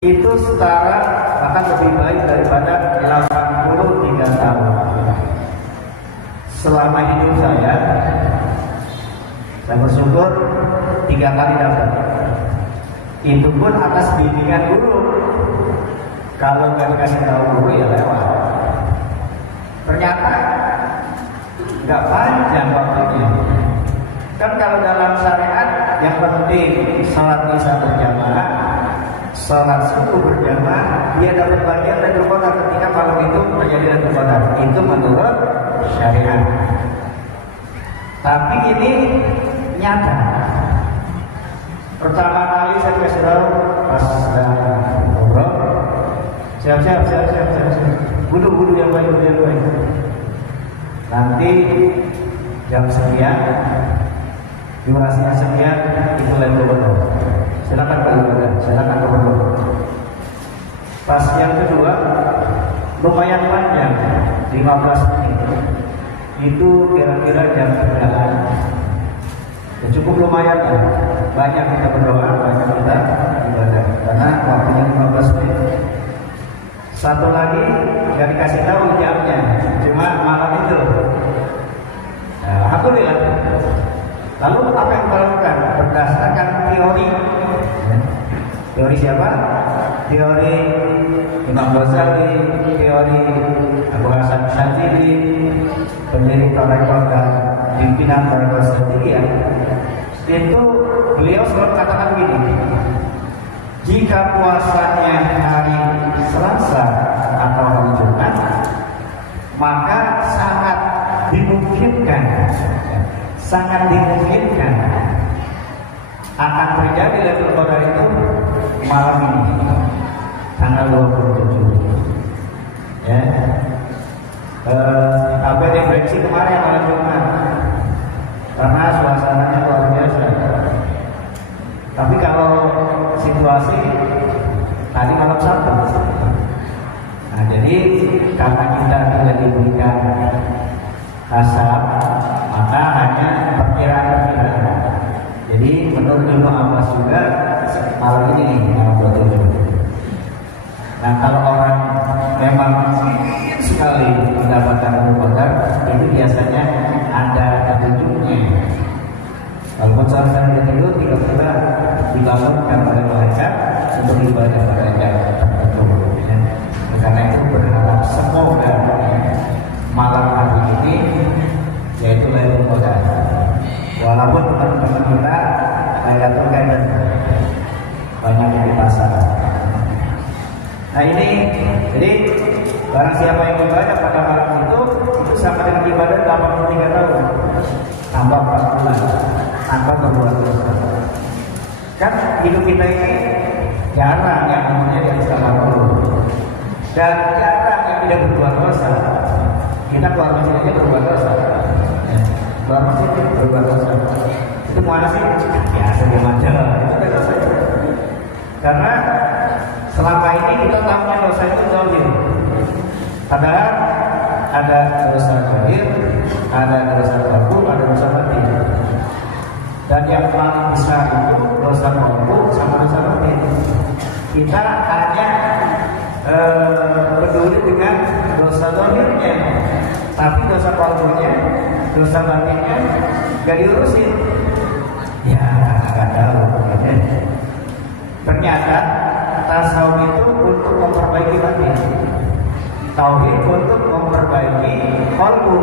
itu setara bahkan lebih baik daripada 83 tahun. Selama hidup saya bersyukur 3 kali dapat. Itu pun atas bimbingan guru. Kalau nggak dikasih tahu guru ya lewat. Ternyata nggak panjang waktunya. Kan kalau dalam syariat yang penting sholat isya berjamaah, sholat subuh berjamaah, dia dapat bagian Lailatul Qadar ketika malam itu terjadi Lailatul Qadar. Itu menurut syariat. Tapi ini nyata. Pertama kali saya kasih tahu pas sedang ngobrol, siap. Budu yang baik. Nanti jam sekian, durasinya sekian, itu Lailatul Qadar. Silakan Pak Ibadah, silakan ngobrol. Pas yang kedua, lumayan panjang, 15 menit. Itu kira-kira jam 9. Ya, cukup lumayan ya. Banyak kita berdoa, banyak kita ibadah. Karena waktunya 15 menit. Satu lagi nggak dikasih tahu jamnya, cuma malam itu. Nah, alhamdulillah. Lalu apa yang kita lakukan? Berdasarkan teori. Teori siapa? Teori Imam Ghazali, teori Abu Hasan Syadzili, pendiri Tarekat dan pimpinan Tarekat Syadziliyah. Itu beliau selalu katakan begini: jika puasanya hari Selasa atau hari Jumat, maka sangat dimungkinkan akan terjadi Lailatul Qadar itu malam ini, tanggal 27. Ya. Apa yang prediksi kemarin malam Jumat, karena suasananya luar biasa. Tapi kalau situasi tadi malam Sabtu, nah jadi karena kita tidak diberikan asap, maka hanya perkiraan. Jadi menurut Ibnu Abbas juga malam ini nih malam 27. Nah kalau orang memang sekali mendapatkan Lailatul Qadar, itu biasanya ada petunjuknya. Kalau seorang tertidur tiba-tiba dibangunkan oleh malaikat untuk ibadah pada jam tertentu. Karena itu berharap semoga malam hari ini yaitu Lailatul Qadar. Walaupun teman-teman kita Lailatul Qadar banyak di pasar. Nah ini, jadi barang siapa yang ibadah pada malam itu sama dengan ibadah 83 tahun tambah 4 bulan tanpa berbuat dosa. Kan hidup kita ini jarang yang namanya di atas 80 dan jarang yang tidak berbuat dosa. Kita keluar masjid aja berbuat dosa. Keluar masjid berbuat dosa. Itu mana sih? Biasa aja. Karena selama ini kita tahunya dosa itu zahir. Padahal ada dosa zahir, ada dosa qalbu, ada dosa batin. Dan yang paling besar itu dosa qalbu sama dosa batin. Kita hanya peduli dengan dosa zahirnya, tapi dosa qalbunya, dosa batinnya gak diurusin. Ya, gak tahu. Ternyata tasawuf itu untuk memperbaiki batin, tauhid untuk memperbaiki qalbu.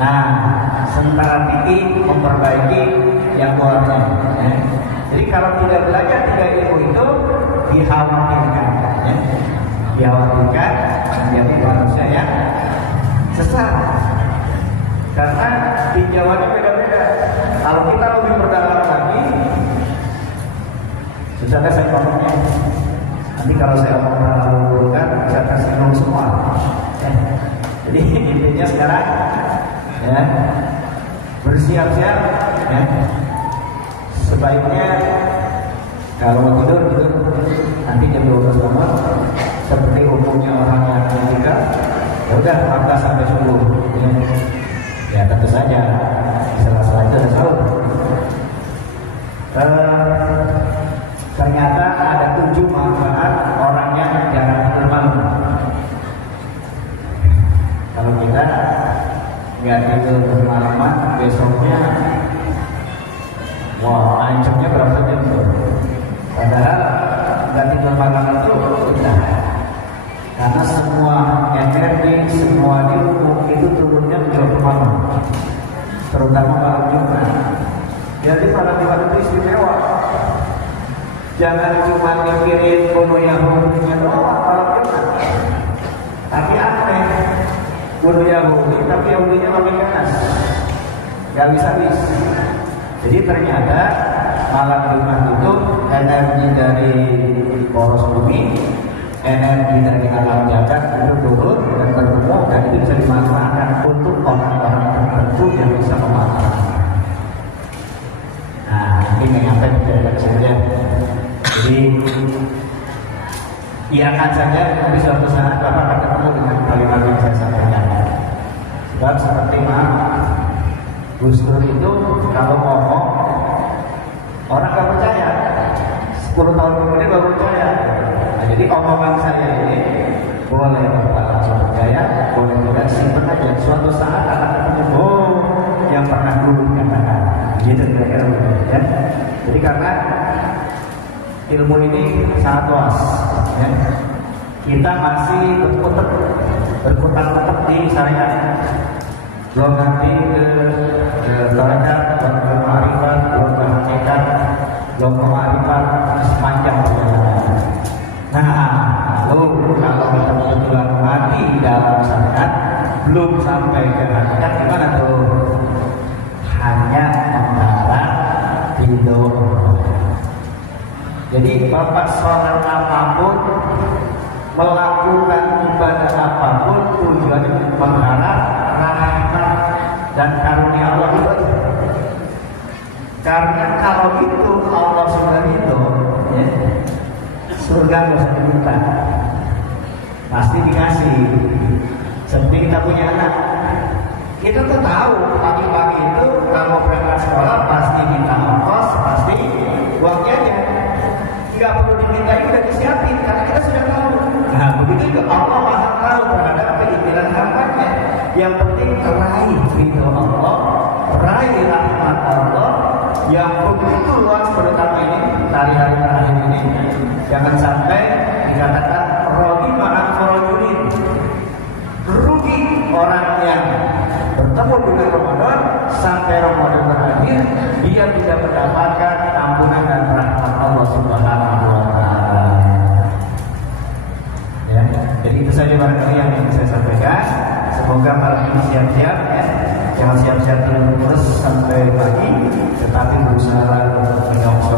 Nah, sementara fikih memperbaiki yang luarnya. Jadi kalau tidak belajar 3 ilmu itu dikhawatirkan, dikhawatirkan menjadi manusia yang sesat. Karena tinjauannya beda-beda. Kalau kita lebih berdalam lagi, susah saya ngomongnya. Nanti kalau saya ngomong kan saya kasih ngomong semua. Jadi intinya sekarang ya bersiap-siap ya. Sebaiknya kalau mau tidur nanti jam 12 malam seperti umumnya orang yang menikah, ya udah 14 sampai subuh. Ya tentu saja sela-sela itu ada sahur. Ternyata ada 7 manfaat nggak tidur semalaman, besoknya wah ancamnya berapa jam tuh? Padahal nggak tidur malam itu udah, karena semua energi, semua ilmu itu turunnya menjauh malam, terutama malam Jumat. Jadi malam Jumat itu istimewa. Jangan cuma mikirin bunuh Yahudinya doang malam Jumat, tapi aneh bunuh Yahudi, tapi Yahudinya makin ganas, gak bisa bis. Jadi ternyata malam Jumat itu energi dari poros bumi, energi dari alam jagat itu turun dan bertemu, dan itu bisa dimanfaatkan untuk orang-orang tertentu yang bisa memanfaatkan. Nah, ini yang apa yang saja. Jadi iakan saja, tapi suatu saat Bapak akan ketemu dengan kalimat yang saya sampaikan. Sebab seperti Gus Dur itu kalau ngomong orang gak percaya, 10 tahun kemudian baru percaya. Nah, jadi omongan saya ini boleh Bapak langsung percaya, boleh juga simpen aja. Suatu saat akan ketemu yang pernah dulu katakan. Gitu kira-kira ya. Jadi karena ilmu ini sangat luas, ya. Kita masih berkutat di syariat. Belum nanti ke tarekat, belum ke ma'rifat, belum ke hakikat, belum ke ma'rifat, sepanjang perjalanan. Nah, lalu kalau kita kebetulan mati di dalam syariat, belum sampai ke hakikat, gimana tuh? Hanya antara ridho. Jadi Bapak sholat apapun, melakukan ibadah apapun, tujuannya mengharap rahmat dan karunia Allah itu. Karena kalau itu Allah sudah ridho, ya, surga nggak usah diminta, pasti dikasih. Seperti kita punya anak, kita tuh tahu pagi-pagi itu kalau berangkat sekolah pasti minta ongkos, pasti uang jajan. Nggak perlu diminta, udah disiapin karena kita sudah tahu. Nah, begitu juga Allah Maha tahu terhadap keinginan hambanya. Yang penting raih ridho Allah, raih rahmat Allah yang begitu luas, terutama ini hari-hari terakhir ini. Jangan sampai dikatakan rogi ma'an korojulin, rugi orang yang bertemu dengan Ramadan sampai Ramadan berakhir, dia tidak mendapatkan ampunan dan rahmat Allah Subhanahu wa Ta'ala. Ya, jadi itu saja barangkali yang ingin saya sampaikan. Semoga malam ini siap-siap, ya. Jangan siap-siap terus sampai pagi, tetapi berusaha untuk menyongsong